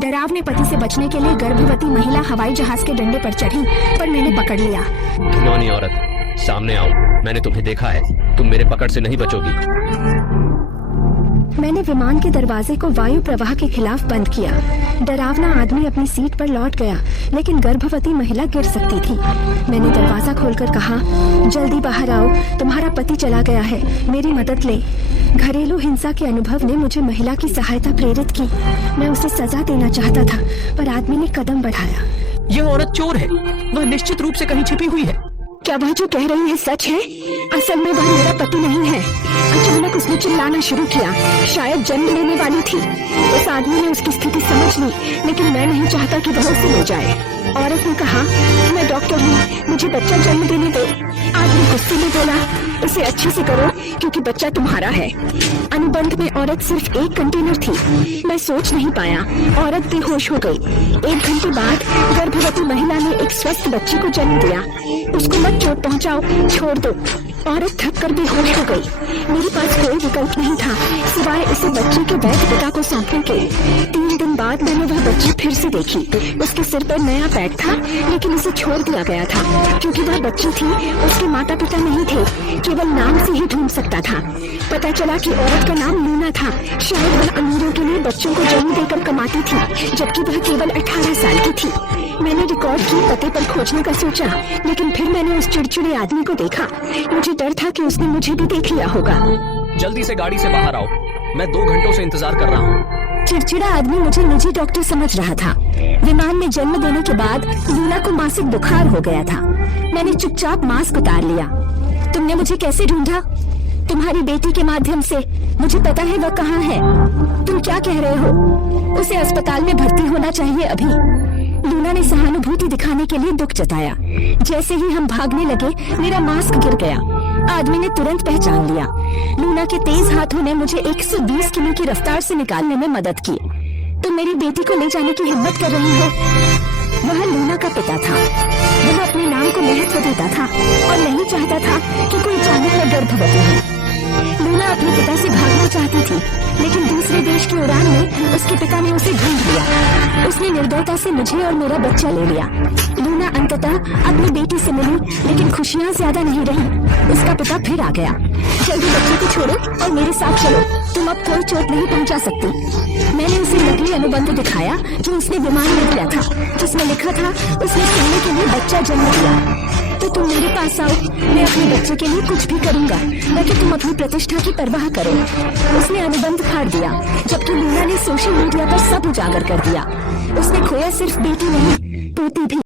डरावने पति से बचने के लिए गर्भवती महिला हवाई जहाज के डंडे पर चढ़ी, पर मैंने पकड़ लिया। घिनौनी औरत, सामने आओ। मैंने तुम्हें देखा है, तुम मेरे पकड़ से नहीं बचोगी। मैंने विमान के दरवाजे को वायु प्रवाह के खिलाफ बंद किया। डरावना आदमी अपनी सीट पर लौट गया, लेकिन गर्भवती महिला गिर सकती थी। मैंने दरवाजा खोलकर कहा, जल्दी बाहर आओ, तुम्हारा पति चला गया है, मेरी मदद ले। घरेलू हिंसा के अनुभव ने मुझे महिला की सहायता प्रेरित की। मैं उसे सजा देना चाहता था, पर आदमी ने कदम बढ़ाया। यह औरत चोर है, वह निश्चित रूप से कहीं छिपी हुई है। क्या वह जो कह रही है सच है? असल में वह मेरा पति नहीं है। अचानक उसने चिल्लाना शुरू किया, शायद जन्म लेने वाली थी। उस आदमी ने उसकी स्थिति समझ ली, लेकिन मैं नहीं चाहता कि वह उसे ले जाए। औरत ने कहा, मैं डॉक्टर हूँ, मुझे बच्चा जन्म देने दो। आदमी गुस्से में बोला, इसे अच्छे से करो क्योंकि बच्चा तुम्हारा है। अनुबंध में औरत सिर्फ एक कंटेनर थी। मैं सोच नहीं पाया, औरत बेहोश हो गई। 1 घंटे बाद गर्भवती महिला ने एक स्वस्थ बच्चे को जन्म दिया। उसको मत चोट पहुंचाओ, छोड़ दो। औरत थक कर बेहोश हो गई। मेरे पास कोई विकल्प नहीं था सिवाय उसे बच्चे के वैध पिता को सौंपने के। 3 दिन बाद मैंने वह बच्ची फिर से देखी। उसके सिर पर नया पैड था, लेकिन उसे छोड़ दिया गया था क्योंकि वह बच्ची थी। उसके माता पिता नहीं थे, केवल नाम से ही ढूंढ सकता था। पता चला कि औरत का नाम लूना था। शायद वह अमीरों के लिए बच्चों को जन्म देकर कमाती थी, जबकि वह केवल 18 साल की थी। मैंने रिकॉर्ड की पते पर खोजने का सोचा, लेकिन फिर मैंने उस चिड़चिड़े आदमी को देखा। मुझे डर था कि उसने मुझे भी देख लिया होगा। जल्दी से गाड़ी से बाहर आओ, मैं 2 घंटों से इंतजार कर रहा हूँ। चिड़चिड़ा आदमी मुझे निजी डॉक्टर समझ रहा था। विमान में जन्म देने के बाद लूना को मासिक बुखार हो गया था। मैंने चुपचाप मास्क उतार लिया। तुमने मुझे कैसे ढूंढा? तुम्हारी बेटी के माध्यम से। मुझे पता है वह कहाँ है। तुम क्या कह रहे हो? उसे अस्पताल में भर्ती होना चाहिए अभी। लूना ने सहानुभूति दिखाने के लिए दुख जताया। जैसे ही हम भागने लगे, मेरा मास्क गिर गया। आदमी ने तुरंत पहचान लिया। लूना के तेज हाथों ने मुझे 120 किमी की रफ्तार से निकालने में मदद की। तुम मेरी बेटी को ले जाने की हिम्मत कर रही हो? वह लूना का पिता था। वह अपने नाम को महत्व देता था और नहीं चाहता था कि कोई जाने मैं गर्भवती हूँ। लूना अपने पिता से भागना चाहती थी, लेकिन दूसरे देश की उड़ान में उसके पिता ने उसे ढूंढ लिया। उसने निर्दयता से मुझे और मेरा बच्चा ले लिया। लूना अंततः अपनी बेटी से मिली, लेकिन खुशियाँ ज्यादा नहीं रही। उसका पिता फिर आ गया। जल्दी बच्चे को छोड़ो और मेरे साथ चलो, तुम अब कोई चोट नहीं पहुंचा सकती। मैंने उसे नकली अनुबंध दिखाया जो उसने विमान में दिया था, जिसमें लिखा था उसने सोने के लिए बच्चा जन्म दिया। तो तुम मेरे पास आओ, मैं अपने बच्चे के लिए कुछ भी करूंगा, ताकि तुम अपनी प्रतिष्ठा की परवाह करो। उसने अनुबंध फाड़ दिया, जबकि लूना ने सोशल मीडिया पर सब उजागर कर दिया। उसने खोया सिर्फ बेटी नहीं, पोती भी।